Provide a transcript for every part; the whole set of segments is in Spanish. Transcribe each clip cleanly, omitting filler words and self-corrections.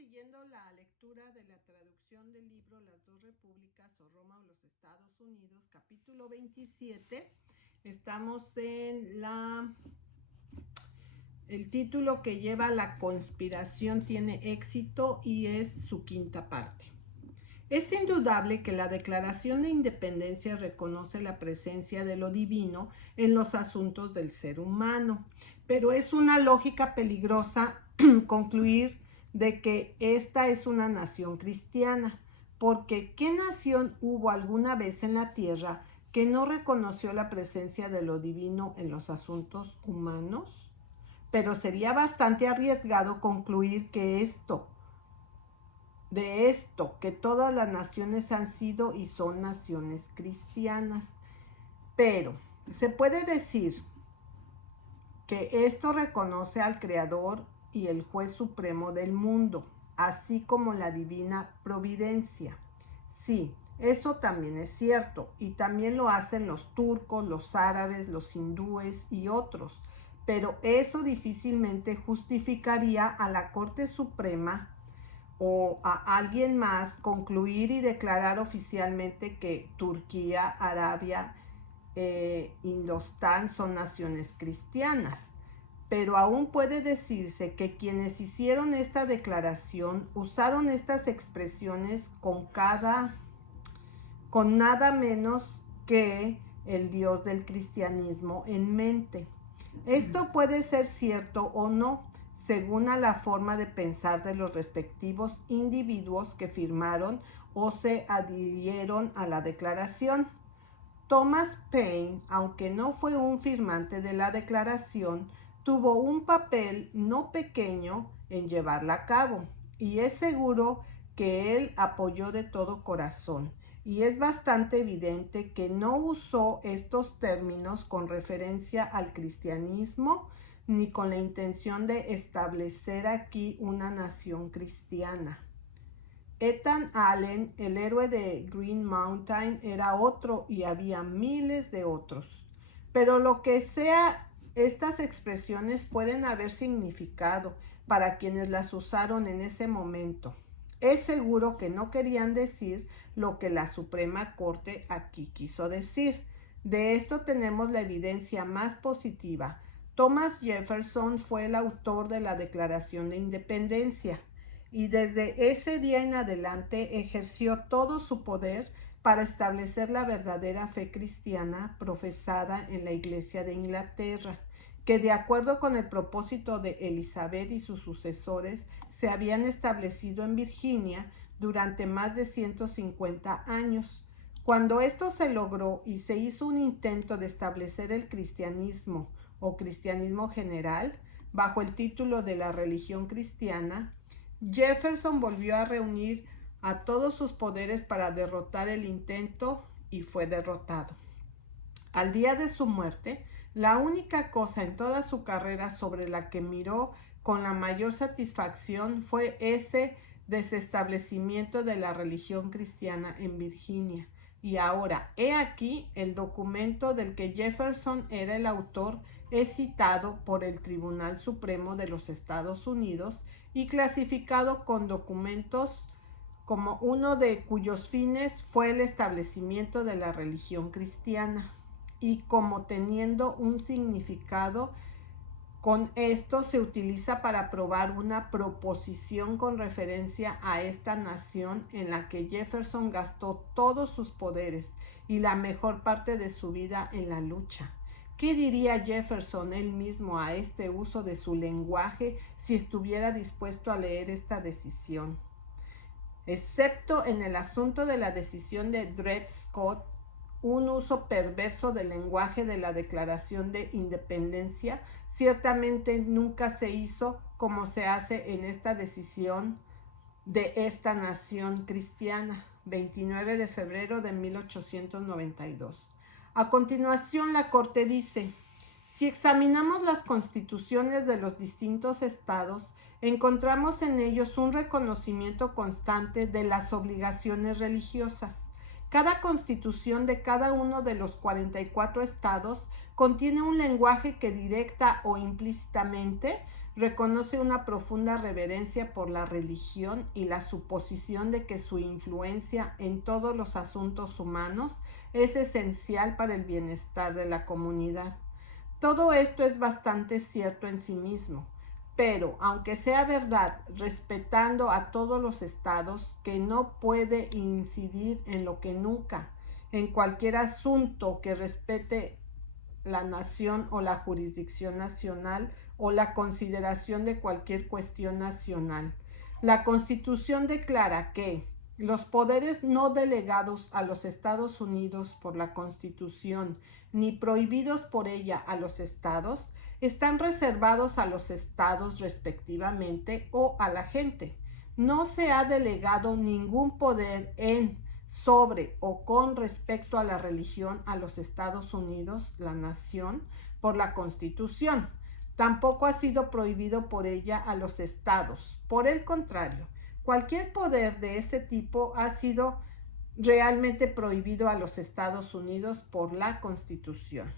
siguiendo la lectura de la traducción del libro Las dos repúblicas o Roma o los Estados Unidos, capítulo 27. Estamos en el título que lleva La conspiración tiene éxito y es su quinta parte. Es indudable que la Declaración de Independencia reconoce la presencia de lo divino en los asuntos del ser humano, pero es una lógica peligrosa concluir de que esta es una nación cristiana, porque ¿qué nación hubo alguna vez en la tierra que no reconoció la presencia de lo divino en los asuntos humanos? Pero sería bastante arriesgado concluir que que todas las naciones han sido y son naciones cristianas. Pero se puede decir que esto reconoce al Creador y el Juez Supremo del mundo, así como la divina providencia. Sí, eso también es cierto, y también lo hacen los turcos, los árabes, los hindúes y otros, pero eso difícilmente justificaría a la Corte Suprema o a alguien más concluir y declarar oficialmente que Turquía, Arabia, Indostán son naciones cristianas. Pero aún puede decirse que quienes hicieron esta declaración usaron estas expresiones con nada menos que el Dios del cristianismo en mente. Esto puede ser cierto o no, según a la forma de pensar de los respectivos individuos que firmaron o se adhirieron a la declaración. Thomas Paine, aunque no fue un firmante de la declaración, tuvo un papel no pequeño en llevarla a cabo, y es seguro que él apoyó de todo corazón, y es bastante evidente que no usó estos términos con referencia al cristianismo, ni con la intención de establecer aquí una nación cristiana. Ethan Allen, el héroe de Green Mountain, era otro y había miles de otros. Pero lo que sea, estas expresiones pueden haber significado para quienes las usaron en ese momento. Es seguro que no querían decir lo que la Suprema Corte aquí quiso decir. De esto tenemos la evidencia más positiva. Thomas Jefferson fue el autor de la Declaración de Independencia, y desde ese día en adelante ejerció todo su poder para establecer la verdadera fe cristiana profesada en la Iglesia de Inglaterra, que de acuerdo con el propósito de Elizabeth y sus sucesores se habían establecido en Virginia durante más de 150 años. Cuando esto se logró y se hizo un intento de establecer el cristianismo o cristianismo general bajo el título de la religión cristiana, Jefferson volvió a reunir a todos sus poderes para derrotar el intento y fue derrotado. Al día de su muerte, la única cosa en toda su carrera sobre la que miró con la mayor satisfacción fue ese desestablecimiento de la religión cristiana en Virginia. Y ahora, he aquí el documento del que Jefferson era el autor, es citado por el Tribunal Supremo de los Estados Unidos y clasificado con documentos como uno de cuyos fines fue el establecimiento de la religión cristiana, y como teniendo un significado. Con esto se utiliza para probar una proposición con referencia a esta nación en la que Jefferson gastó todos sus poderes y la mejor parte de su vida en la lucha. ¿Qué diría Jefferson él mismo a este uso de su lenguaje si estuviera dispuesto a leer esta decisión? Excepto en el asunto de la decisión de Dred Scott, un uso perverso del lenguaje de la Declaración de Independencia ciertamente nunca se hizo como se hace en esta decisión de esta nación cristiana, 29 de febrero de 1892. A continuación, la Corte dice: si examinamos las constituciones de los distintos estados, encontramos en ellos un reconocimiento constante de las obligaciones religiosas. Cada constitución de cada uno de los 44 estados contiene un lenguaje que directa o implícitamente reconoce una profunda reverencia por la religión y la suposición de que su influencia en todos los asuntos humanos es esencial para el bienestar de la comunidad. Todo esto es bastante cierto en sí mismo, pero aunque sea verdad, respetando a todos los estados, que no puede incidir en lo que nunca, en cualquier asunto que respete la nación o la jurisdicción nacional o la consideración de cualquier cuestión nacional. La Constitución declara que los poderes no delegados a los Estados Unidos por la Constitución ni prohibidos por ella a los estados están reservados a los estados respectivamente o a la gente. No se ha delegado ningún poder en, sobre o con respecto a la religión a los Estados Unidos, la nación, por la Constitución. Tampoco ha sido prohibido por ella a los estados. Por el contrario, cualquier poder de ese tipo ha sido realmente prohibido a los Estados Unidos por la Constitución.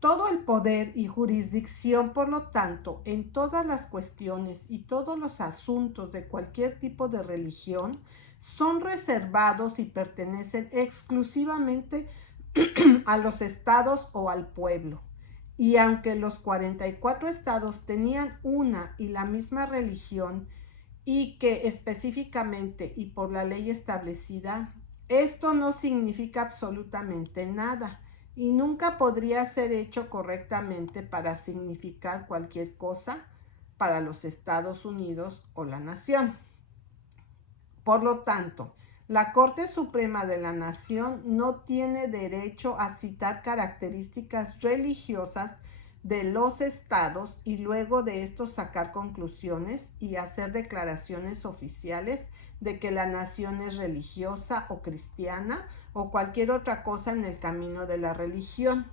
Todo el poder y jurisdicción, por lo tanto, en todas las cuestiones y todos los asuntos de cualquier tipo de religión, son reservados y pertenecen exclusivamente a los estados o al pueblo. Y aunque los 44 estados tenían una y la misma religión, y que específicamente y por la ley establecida, esto no significa absolutamente nada y nunca podría ser hecho correctamente para significar cualquier cosa para los Estados Unidos o la nación. Por lo tanto, la Corte Suprema de la Nación no tiene derecho a citar características religiosas de los estados y luego de esto sacar conclusiones y hacer declaraciones oficiales de que la nación es religiosa o cristiana o cualquier otra cosa en el camino de la religión.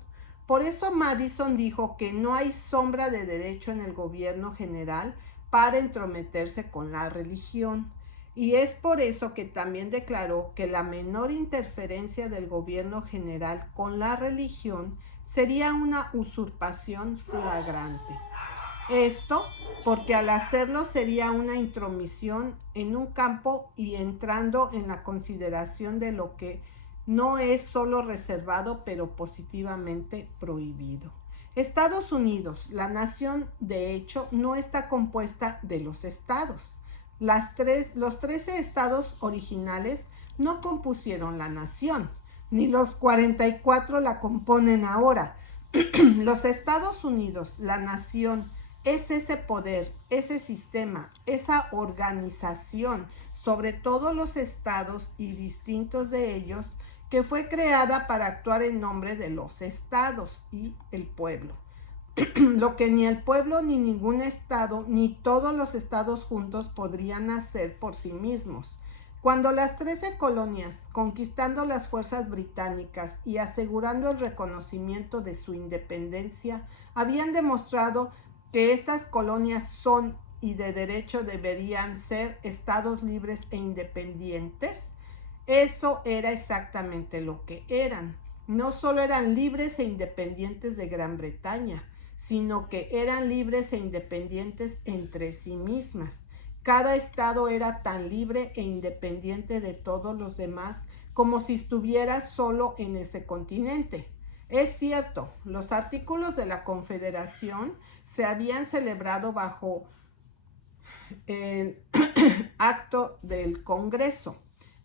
Por eso Madison dijo que no hay sombra de derecho en el gobierno general para entrometerse con la religión. Y es por eso que también declaró que la menor interferencia del gobierno general con la religión sería una usurpación flagrante. Esto porque al hacerlo sería una intromisión en un campo y entrando en la consideración de lo que no es solo reservado pero positivamente prohibido. Estados Unidos, la nación, de hecho, no está compuesta de los estados. Los 13 estados originales no compusieron la nación, ni los 44 la componen ahora. Los Estados Unidos, la nación, es ese poder, ese sistema, esa organización sobre todos los estados y distintos de ellos que fue creada para actuar en nombre de los estados y el pueblo. Lo que ni el pueblo, ni ningún estado, ni todos los estados juntos podrían hacer por sí mismos. Cuando las 13 colonias, conquistando las fuerzas británicas y asegurando el reconocimiento de su independencia, habían demostrado que estas colonias son y de derecho deberían ser estados libres e independientes, eso era exactamente lo que eran. No solo eran libres e independientes de Gran Bretaña, sino que eran libres e independientes entre sí mismas. Cada estado era tan libre e independiente de todos los demás como si estuviera solo en ese continente. Es cierto, los artículos de la Confederación se habían celebrado bajo el acto del Congreso,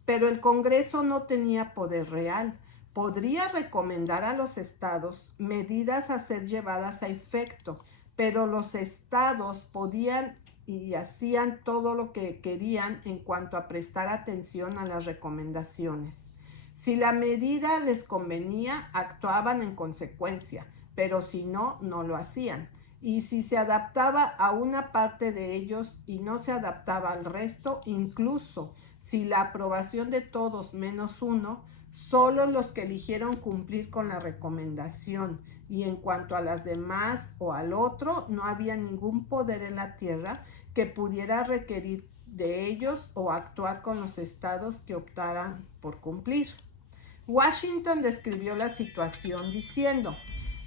pero el Congreso no tenía poder real. Podría recomendar a los estados medidas a ser llevadas a efecto, pero los estados podían y hacían todo lo que querían en cuanto a prestar atención a las recomendaciones. Si la medida les convenía, actuaban en consecuencia, pero si no, no lo hacían. Y si se adaptaba a una parte de ellos y no se adaptaba al resto, incluso si la aprobación de todos menos uno, solo los que eligieron cumplir con la recomendación, y en cuanto a las demás o al otro, no había ningún poder en la tierra que pudiera requerir de ellos o actuar con los estados que optaran por cumplir. Washington describió la situación diciendo: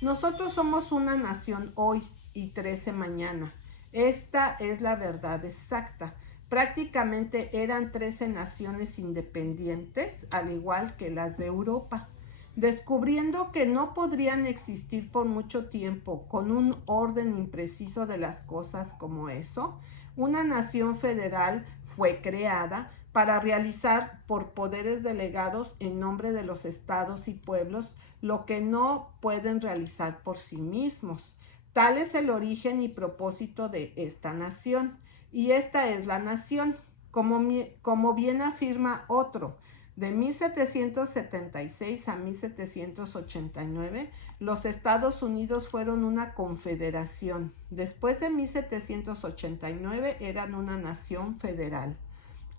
nosotros somos una nación hoy y 13 mañana. Esta es la verdad exacta. Prácticamente eran 13 naciones independientes, al igual que las de Europa. Descubriendo que no podrían existir por mucho tiempo con un orden impreciso de las cosas como eso, una nación federal fue creada para realizar por poderes delegados en nombre de los estados y pueblos lo que no pueden realizar por sí mismos. Tal es el origen y propósito de esta nación. Y esta es la nación, como bien afirma otro. De 1776 a 1789, los Estados Unidos fueron una confederación. Después de 1789 eran una nación federal.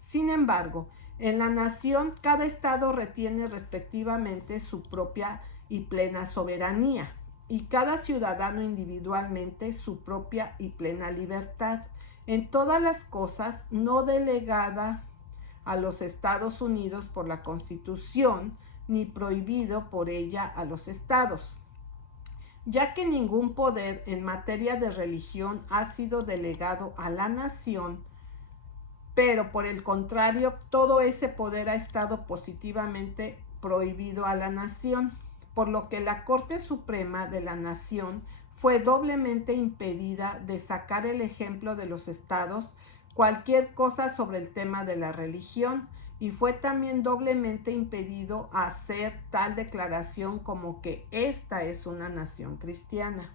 Sin embargo, en la nación cada estado retiene respectivamente su propia y plena soberanía, y cada ciudadano individualmente su propia y plena libertad en todas las cosas no delegada a los Estados Unidos por la Constitución ni prohibido por ella a los estados, ya que ningún poder en materia de religión ha sido delegado a la nación, pero por el contrario, todo ese poder ha estado positivamente prohibido a la nación, por lo que la Corte Suprema de la Nación fue doblemente impedida de sacar el ejemplo de los estados cualquier cosa sobre el tema de la religión, y fue también doblemente impedido hacer tal declaración como que esta es una nación cristiana.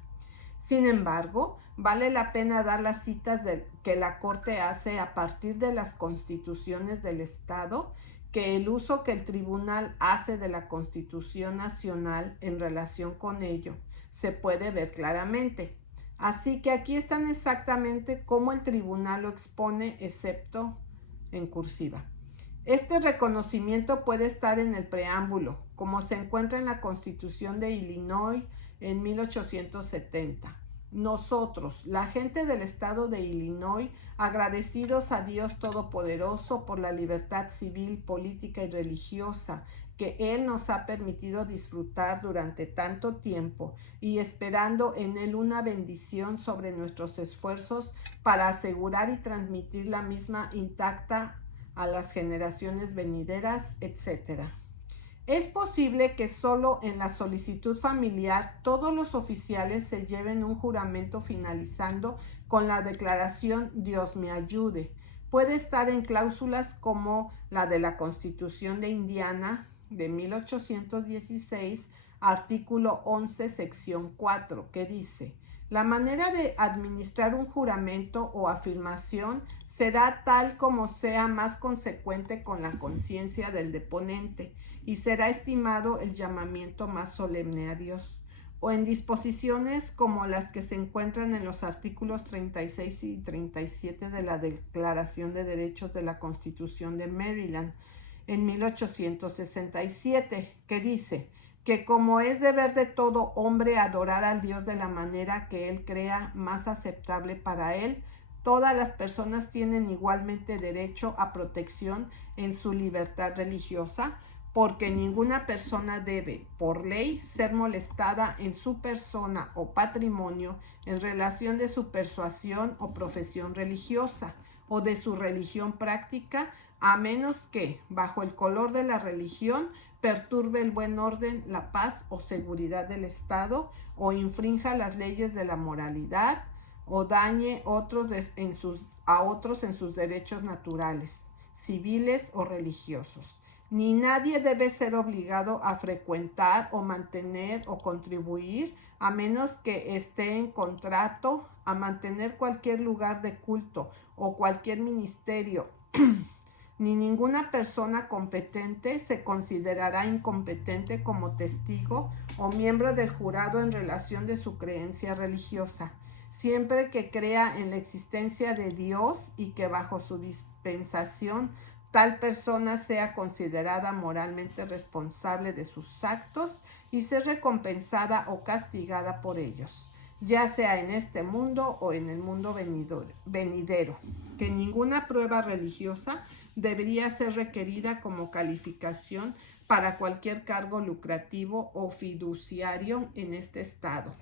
Sin embargo, vale la pena dar las citas que la Corte hace a partir de las constituciones del Estado, que el uso que el tribunal hace de la Constitución Nacional en relación con ello se puede ver claramente. Así que aquí están exactamente cómo el tribunal lo expone, excepto en cursiva. Este reconocimiento puede estar en el preámbulo, como se encuentra en la Constitución de Illinois en 1870. Nosotros, la gente del estado de Illinois, agradecidos a Dios Todopoderoso por la libertad civil, política y religiosa que Él nos ha permitido disfrutar durante tanto tiempo, y esperando en Él una bendición sobre nuestros esfuerzos para asegurar y transmitir la misma intacta a las generaciones venideras, etc. Es posible que solo en la solicitud familiar todos los oficiales se lleven un juramento finalizando con la declaración Dios me ayude. Puede estar en cláusulas como la de la Constitución de Indiana de 1816, artículo 11, sección 4, que dice: la manera de administrar un juramento o afirmación será tal como sea más consecuente con la conciencia del deponente, y será estimado el llamamiento más solemne a Dios. O en disposiciones como las que se encuentran en los artículos 36 y 37 de la Declaración de Derechos de la Constitución de Maryland en 1867, que dice que como es deber de todo hombre adorar al Dios de la manera que él crea más aceptable para él, todas las personas tienen igualmente derecho a protección en su libertad religiosa, porque ninguna persona debe, por ley, ser molestada en su persona o patrimonio en relación de su persuasión o profesión religiosa o de su religión práctica, a menos que, bajo el color de la religión, perturbe el buen orden, la paz o seguridad del Estado, o infrinja las leyes de la moralidad, o dañe a otros en sus derechos naturales, civiles o religiosos. Ni nadie debe ser obligado a frecuentar o mantener o contribuir, a menos que esté en contrato, a mantener cualquier lugar de culto o cualquier ministerio. Ni ninguna persona competente se considerará incompetente como testigo o miembro del jurado en relación de su creencia religiosa, siempre que crea en la existencia de Dios y que bajo su dispensación tal persona sea considerada moralmente responsable de sus actos y ser recompensada o castigada por ellos, ya sea en este mundo o en el mundo venidero. Que ninguna prueba religiosa debería ser requerida como calificación para cualquier cargo lucrativo o fiduciario en este estado.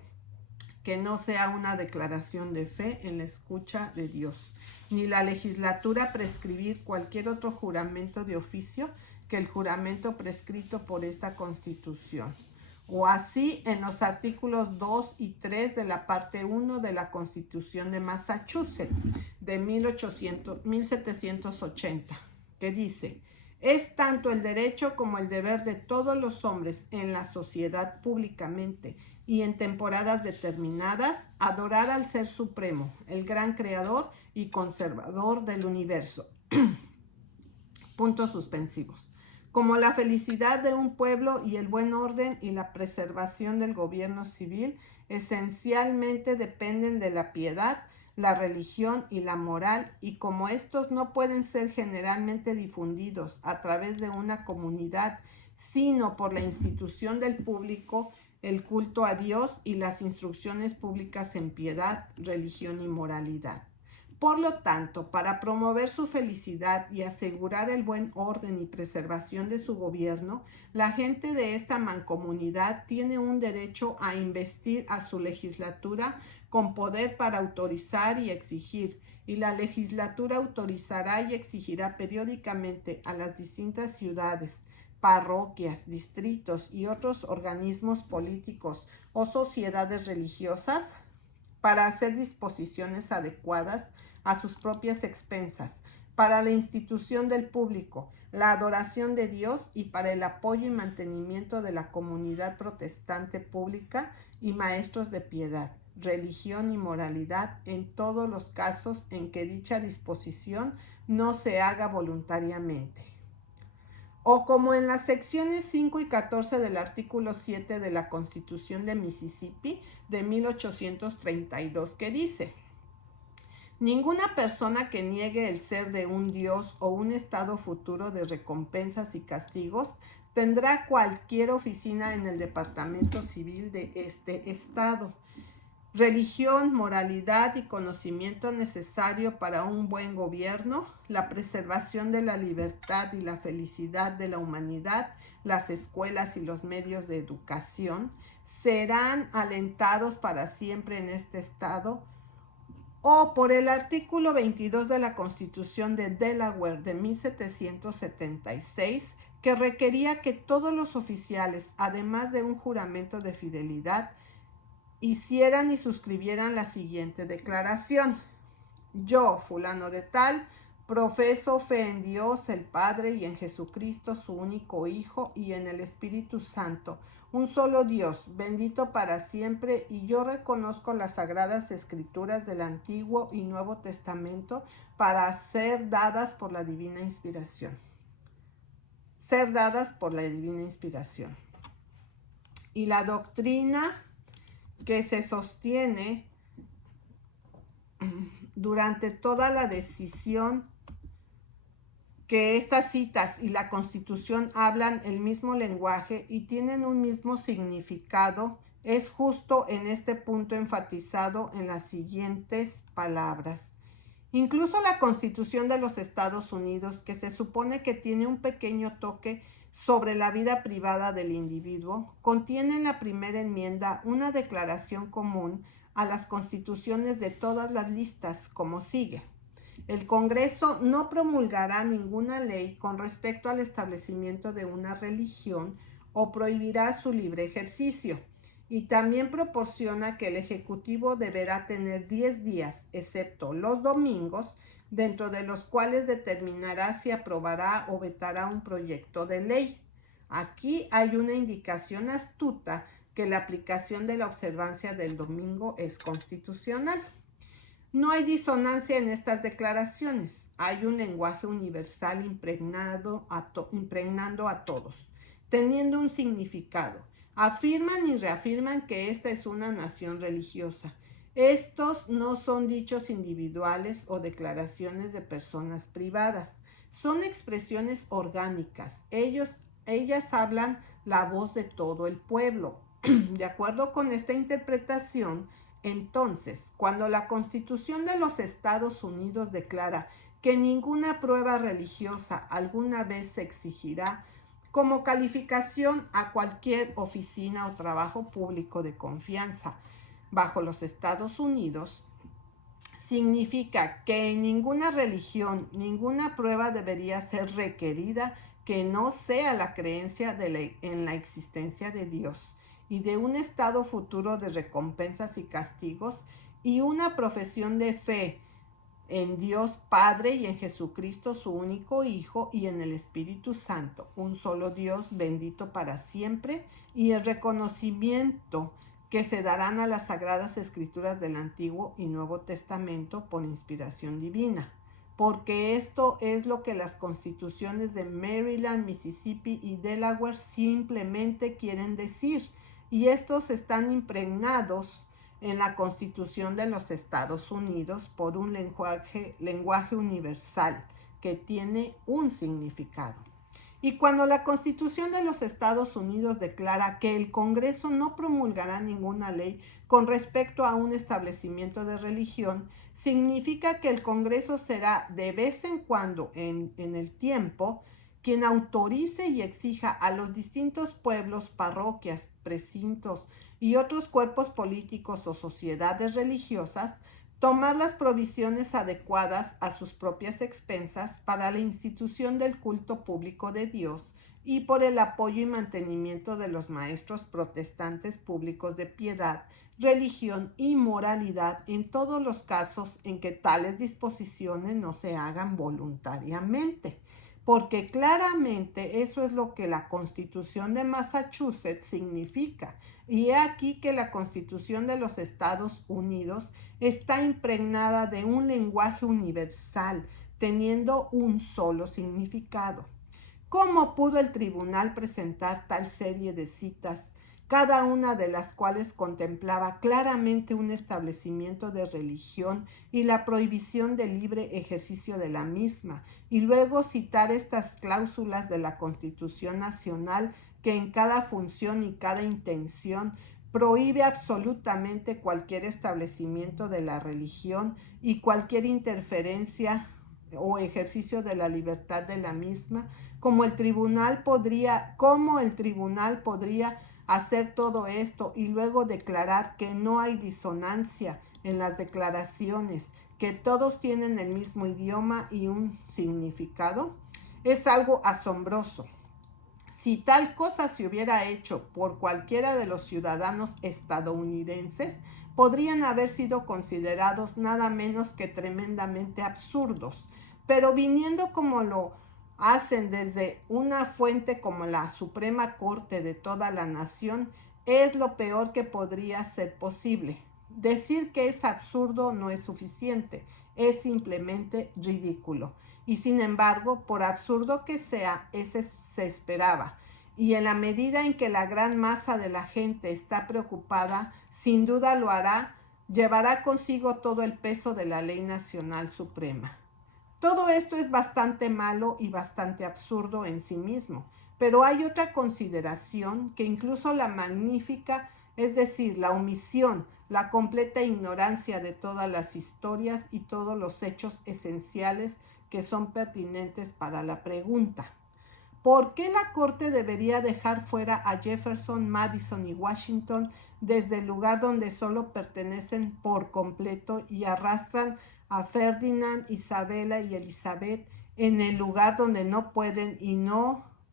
que no sea una declaración de fe en la escucha de Dios, ni la legislatura prescribir cualquier otro juramento de oficio que el juramento prescrito por esta Constitución, o así en los artículos 2 y 3 de la parte 1 de la Constitución de Massachusetts de 1780, que dice: es tanto el derecho como el deber de todos los hombres en la sociedad públicamente y en temporadas determinadas adorar al Ser Supremo, el gran creador y conservador del universo. Puntos suspensivos. Como la felicidad de un pueblo y el buen orden y la preservación del gobierno civil esencialmente dependen de la piedad, la religión y la moral, y como estos no pueden ser generalmente difundidos a través de una comunidad, sino por la institución del público, el culto a Dios y las instrucciones públicas en piedad, religión y moralidad. Por lo tanto, para promover su felicidad y asegurar el buen orden y preservación de su gobierno, la gente de esta mancomunidad tiene un derecho a investir a su legislatura con poder para autorizar y exigir, y la legislatura autorizará y exigirá periódicamente a las distintas ciudades, parroquias, distritos y otros organismos políticos o sociedades religiosas para hacer disposiciones adecuadas a sus propias expensas, para la institución del público, la adoración de Dios y para el apoyo y mantenimiento de la comunidad protestante pública y maestros de piedad, religión y moralidad en todos los casos en que dicha disposición no se haga voluntariamente. O como en las secciones 5 y 14 del artículo 7 de la Constitución de Mississippi de 1832, que dice: ninguna persona que niegue el ser de un Dios o un estado futuro de recompensas y castigos tendrá cualquier oficina en el Departamento Civil de este estado. Religión, moralidad y conocimiento necesario para un buen gobierno, la preservación de la libertad y la felicidad de la humanidad, las escuelas y los medios de educación serán alentados para siempre en este estado, o por el artículo 22 de la Constitución de Delaware de 1776, que requería que todos los oficiales, además de un juramento de fidelidad, hicieran y suscribieran la siguiente declaración: yo, fulano de tal, profeso fe en Dios el Padre y en Jesucristo su único Hijo y en el Espíritu Santo, un solo Dios, bendito para siempre, y yo reconozco las sagradas escrituras del Antiguo y Nuevo Testamento para ser dadas por la divina inspiración. Y la doctrina que se sostiene durante toda la decisión, que estas citas y la Constitución hablan el mismo lenguaje y tienen un mismo significado, es justo en este punto enfatizado en las siguientes palabras. Incluso la Constitución de los Estados Unidos, que se supone que tiene un pequeño toque sobre la vida privada del individuo, contiene en la primera enmienda una declaración común a las constituciones de todas las listas, como sigue: el Congreso no promulgará ninguna ley con respecto al establecimiento de una religión o prohibirá su libre ejercicio, y también proporciona que el Ejecutivo deberá tener 10 días, excepto los domingos, dentro de los cuales determinará si aprobará o vetará un proyecto de ley. Aquí hay una indicación astuta que la aplicación de la observancia del domingo es constitucional. No hay disonancia en estas declaraciones. Hay un lenguaje universal impregnando a todos, teniendo un significado. Afirman y reafirman que esta es una nación religiosa. Estos no son dichos individuales o declaraciones de personas privadas. Son expresiones orgánicas. Ellas hablan la voz de todo el pueblo. De acuerdo con esta interpretación, entonces, cuando la Constitución de los Estados Unidos declara que ninguna prueba religiosa alguna vez se exigirá como calificación a cualquier oficina o trabajo público de confianza, bajo los Estados Unidos, significa que en ninguna religión, ninguna prueba debería ser requerida que no sea la creencia en la existencia de Dios y de un estado futuro de recompensas y castigos y una profesión de fe en Dios Padre y en Jesucristo su único Hijo y en el Espíritu Santo, un solo Dios bendito para siempre, y el reconocimiento que se darán a las Sagradas Escrituras del Antiguo y Nuevo Testamento por inspiración divina. Porque esto es lo que las constituciones de Maryland, Mississippi y Delaware simplemente quieren decir, y estos están impregnados en la Constitución de los Estados Unidos por un lenguaje universal que tiene un significado. Y cuando la Constitución de los Estados Unidos declara que el Congreso no promulgará ninguna ley con respecto a un establecimiento de religión, significa que el Congreso será de vez en cuando en el tiempo quien autorice y exija a los distintos pueblos, parroquias, precintos y otros cuerpos políticos o sociedades religiosas tomar las provisiones adecuadas a sus propias expensas para la institución del culto público de Dios y por el apoyo y mantenimiento de los maestros protestantes públicos de piedad, religión y moralidad en todos los casos en que tales disposiciones no se hagan voluntariamente. Porque claramente eso es lo que la Constitución de Massachusetts significa. Y he aquí que la Constitución de los Estados Unidos está impregnada de un lenguaje universal, teniendo un solo significado. ¿Cómo pudo el tribunal presentar tal serie de citas, cada una de las cuales contemplaba claramente un establecimiento de religión y la prohibición del libre ejercicio de la misma, y luego citar estas cláusulas de la Constitución Nacional que en cada función y cada intención prohíbe absolutamente cualquier establecimiento de la religión y cualquier interferencia o ejercicio de la libertad de la misma? ¿Cómo el tribunal podría hacer todo esto y luego declarar que no hay disonancia en las declaraciones, que todos tienen el mismo idioma y un significado? Es algo asombroso. Si tal cosa se hubiera hecho por cualquiera de los ciudadanos estadounidenses, podrían haber sido considerados nada menos que tremendamente absurdos. Pero viniendo como lo hacen desde una fuente como la Suprema Corte de toda la nación, es lo peor que podría ser posible. Decir que es absurdo no es suficiente, es simplemente ridículo. Y sin embargo, por absurdo que sea, ese se esperaba. Y en la medida en que la gran masa de la gente está preocupada, sin duda lo hará, llevará consigo todo el peso de la ley nacional suprema. Todo esto es bastante malo y bastante absurdo en sí mismo, pero hay otra consideración que incluso la magnífica, es decir, la omisión, la completa ignorancia de todas las historias y todos los hechos esenciales que son pertinentes para la pregunta. ¿Por qué la Corte debería dejar fuera a Jefferson, Madison y Washington desde el lugar donde solo pertenecen por completo y arrastran a Ferdinand, Isabela y Elizabeth en el lugar donde no pueden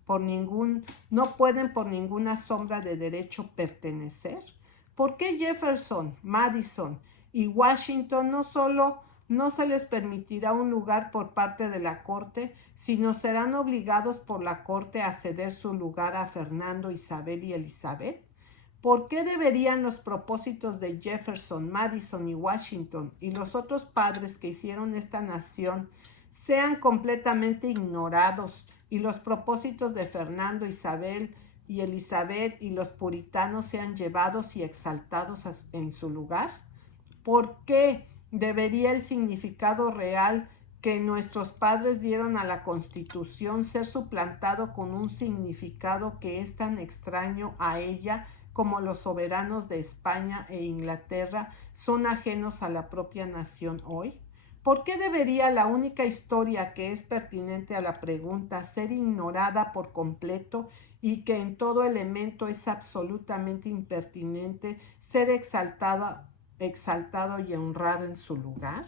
por ninguna sombra de derecho pertenecer? ¿Por qué Jefferson, Madison y Washington no solo no se les permitirá un lugar por parte de la Corte, sino serán obligados por la Corte a ceder su lugar a Fernando, Isabel y Elizabeth? ¿Por qué deberían los propósitos de Jefferson, Madison y Washington y los otros padres que hicieron esta nación sean completamente ignorados y los propósitos de Fernando, Isabel y Elizabeth y los puritanos sean llevados y exaltados en su lugar? ¿Por qué debería el significado real que nuestros padres dieron a la Constitución ser suplantado con un significado que es tan extraño a ella como los soberanos de España e Inglaterra son ajenos a la propia nación hoy? ¿Por qué debería la única historia que es pertinente a la pregunta ser ignorada por completo y que en todo elemento es absolutamente impertinente ser exaltada exaltado y honrado en su lugar.